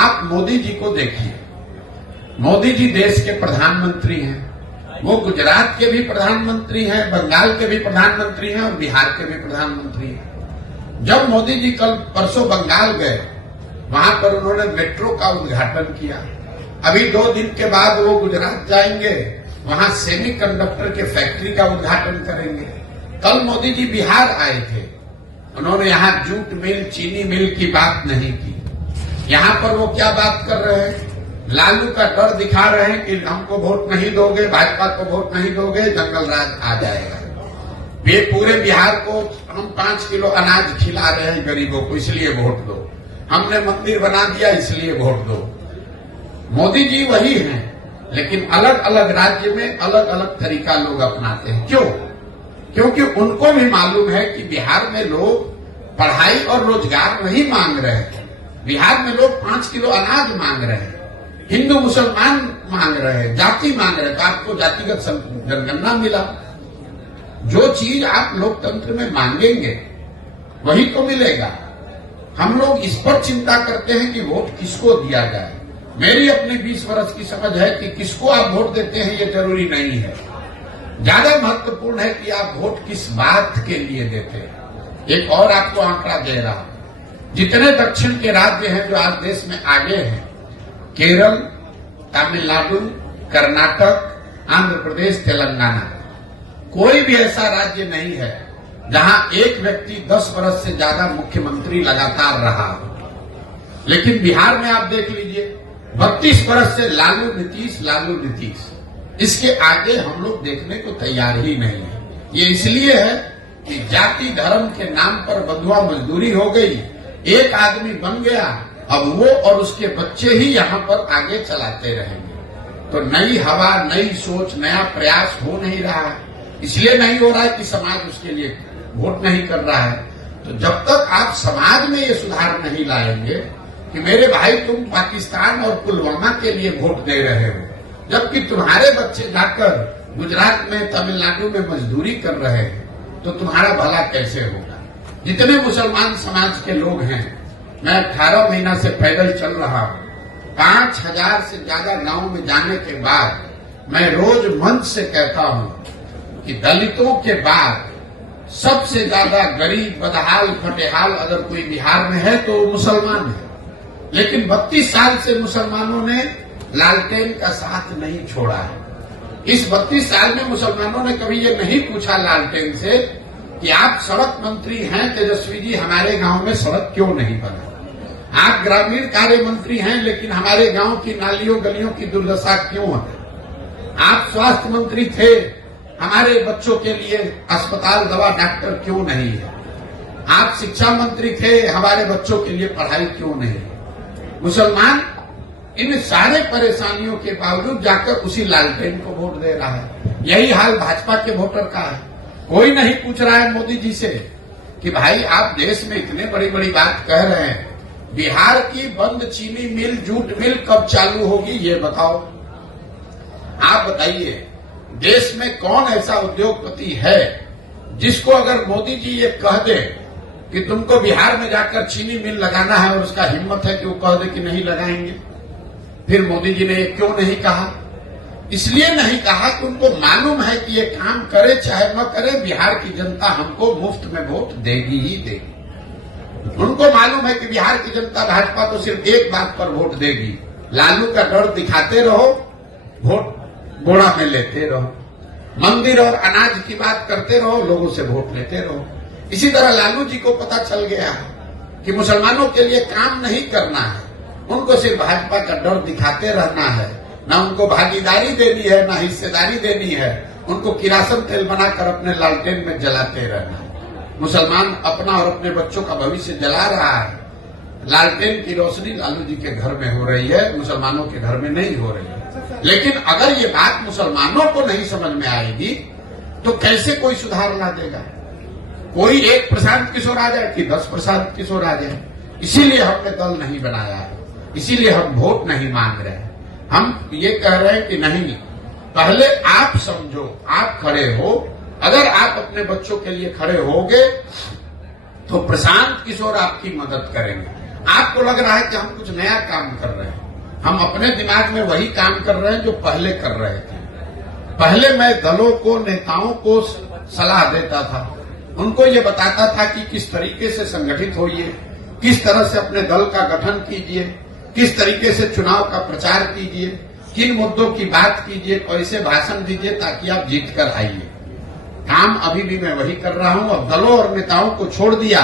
आप मोदी जी को देखिए, मोदी जी देश के प्रधानमंत्री हैं, वो गुजरात के भी प्रधानमंत्री हैं, बंगाल के भी प्रधानमंत्री हैं और बिहार के भी प्रधानमंत्री हैं। जब मोदी जी कल परसों बंगाल गए, वहां पर उन्होंने मेट्रो का उद्घाटन किया। अभी 2 दिन के बाद वो गुजरात जाएंगे, वहां सेमीकंडक्टर के फैक्ट्री का उद्घाटन करेंगे। कल मोदी जी बिहार आए थे, उन्होंने यहां जूट मिल, चीनी मिल की बात नहीं की। यहां पर वो क्या बात कर रहे हैं, लालू का डर दिखा रहे हैं कि हमको वोट नहीं दोगे, भाजपा को वोट नहीं दोगे, जंगल राज आ जाएगा। ये पूरे बिहार को हम 5 किलो अनाज खिला रहे हैं गरीबों को, इसलिए वोट दो। हमने मंदिर बना दिया, इसलिए वोट दो। मोदी जी वही हैं, लेकिन अलग अलग राज्य में अलग अलग तरीका लोग अपनाते हैं। क्यों? क्योंकि उनको भी मालूम है कि बिहार में लोग पढ़ाई और रोजगार नहीं मांग रहे हैं। बिहार में लोग 5 किलो अनाज मांग रहे हैं, हिंदू मुसलमान मांग रहे हैं, जाति मांग रहे हैं। तो आपको जातिगत जनगणना मिला। जो चीज आप लोकतंत्र में मांगेंगे वही तो मिलेगा। हम लोग इस पर चिंता करते हैं कि वोट किसको दिया जाए। मेरी अपनी 20 वर्ष की समझ है कि किसको आप वोट देते हैं ये जरूरी नहीं है। ज्यादा महत्वपूर्ण है कि आप वोट किस बात के लिए देते हैं। एक और आपको आंकड़ा दे रहा हूं, जितने दक्षिण के राज्य हैं जो आज देश में आगे हैं, केरल, तमिलनाडु, कर्नाटक, आंध्र प्रदेश, तेलंगाना, कोई भी ऐसा राज्य नहीं है जहां एक व्यक्ति 10 वर्ष से ज्यादा मुख्यमंत्री लगातार रहा हो। लेकिन बिहार में आप देख लीजिए, 32 वर्ष से लालू नीतीश, इसके आगे हम लोग देखने को तैयार ही नहीं है। ये इसलिए है कि जाति धर्म के नाम पर बंधुआ मजदूरी हो गई, एक आदमी बन गया, अब वो और उसके बच्चे ही यहाँ पर आगे चलाते रहेंगे। तो नई हवा, नई सोच, नया प्रयास हो नहीं रहा है। इसलिए नहीं हो रहा है कि समाज उसके लिए वोट नहीं कर रहा है। तो जब तक आप समाज में ये सुधार नहीं लाएंगे कि मेरे भाई तुम पाकिस्तान और पुलवामा के लिए वोट दे रहे हो, जबकि तुम्हारे बच्चे जाकर गुजरात में, तमिलनाडु में मजदूरी कर रहे हैं, तो तुम्हारा भला कैसे होगा। जितने मुसलमान समाज के लोग हैं, मैं 18 महीना से पैदल चल रहा हूं, 5000 से ज्यादा गांव में जाने के बाद मैं रोज मंच से कहता हूं कि दलितों के बाद सबसे ज्यादा गरीब, बदहाल, फटेहाल अगर कोई बिहार में है तो मुसलमान है। लेकिन 32 साल से मुसलमानों ने लालटेन का साथ नहीं छोड़ा है। इस 32 साल में मुसलमानों ने कभी ये नहीं पूछा लालटेन से कि आप सड़क मंत्री हैं तेजस्वी जी, हमारे गांव में सड़क क्यों नहीं बना। आप ग्रामीण कार्य मंत्री हैं, लेकिन हमारे गांव की नालियों गलियों की दुर्दशा क्यों है। आप स्वास्थ्य मंत्री थे, हमारे बच्चों के लिए अस्पताल, दवा, डॉक्टर क्यों नहीं है। आप शिक्षा मंत्री थे, हमारे बच्चों के लिए पढ़ाई क्यों नहीं है। मुसलमान इन सारे परेशानियों के बावजूद जाकर उसी लालटेन को वोट दे रहा है। यही हाल भाजपा के वोटर का है। कोई नहीं पूछ रहा है मोदी जी से कि भाई आप देश में इतने बड़ी बड़ी बात कह रहे हैं, बिहार की बंद चीनी मिल, जूट मिल कब चालू होगी ये बताओ। आप बताइए, देश में कौन ऐसा उद्योगपति है जिसको अगर मोदी जी ये कह दे कि तुमको बिहार में जाकर चीनी मिल लगाना है और उसका हिम्मत है कि वो कह दे कि नहीं लगाएंगे। फिर मोदी जी ने ये क्यों नहीं कहा? इसलिए नहीं कहा कि उनको मालूम है कि ये काम करे चाहे न करे, बिहार की जनता हमको मुफ्त में वोट देगी ही देगी। उनको मालूम है कि बिहार की जनता भाजपा को सिर्फ एक बात पर वोट देगी, लालू का डर दिखाते रहो, वोट बोड़ा में लेते रहो। मंदिर और अनाज की बात करते रहो, लोगों से वोट लेते रहो। इसी तरह लालू जी को पता चल गया है कि मुसलमानों के लिए काम नहीं करना है, उनको सिर्फ भाजपा का डर दिखाते रहना है। ना उनको भागीदारी देनी है, ना हिस्सेदारी देनी है, उनको किरासन तेल बनाकर अपने लालटेन में जलाते रहना है। मुसलमान अपना और अपने बच्चों का भविष्य जला रहा है। लालटेन की रोशनी लालू जी के घर में हो रही है, मुसलमानों के घर में नहीं हो रही है। लेकिन अगर ये बात मुसलमानों को नहीं समझ में आएगी तो कैसे कोई सुधार ला देगा। कोई एक प्रशांत किशोर आ जाए कि 10 प्रशांत किशोर आ जाए। इसीलिए हमने दल नहीं बनाया है, इसीलिए हम वोट नहीं मांग रहे हैं। हम ये कह रहे हैं कि नहीं, पहले आप समझो, आप खड़े हो। अगर आप अपने बच्चों के लिए खड़े होगे तो प्रशांत किशोर आपकी मदद करेंगे। आपको लग रहा है कि हम कुछ नया काम कर रहे हैं। हम अपने दिमाग में वही काम कर रहे हैं जो पहले कर रहे थे। पहले मैं दलों को, नेताओं को सलाह देता था, उनको ये बताता था कि किस तरीके से संगठित होइए, किस तरह से अपने दल का गठन कीजिए, किस तरीके से चुनाव का प्रचार कीजिए, किन मुद्दों की बात कीजिए, कैसे भाषण दीजिए ताकि आप जीत कर आइए। काम अभी भी मैं वही कर रहा हूं। अब दलों और नेताओं को छोड़ दिया,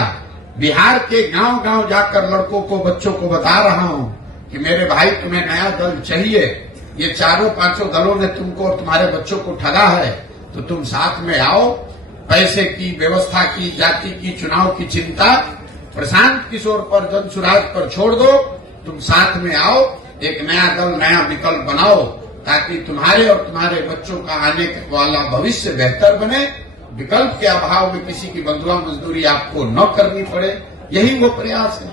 बिहार के गांव गांव जाकर लड़कों को, बच्चों को बता रहा हूं कि मेरे भाई तुम्हें नया दल चाहिए, ये चारों पांचों दलों ने तुमको और तुम्हारे बच्चों को ठगा है, तो तुम साथ में आओ। पैसे की, व्यवस्था की, जाति की, चुनाव की चिंता प्रशांत किशोर पर, जनसुराज पर छोड़ दो। तुम साथ में आओ, एक नया दल, नया विकल्प बनाओ ताकि तुम्हारे और तुम्हारे बच्चों का आने वाला भविष्य बेहतर बने। विकल्प के अभाव में किसी की बंधुआ मजदूरी आपको न करनी पड़े, यही वो प्रयास है।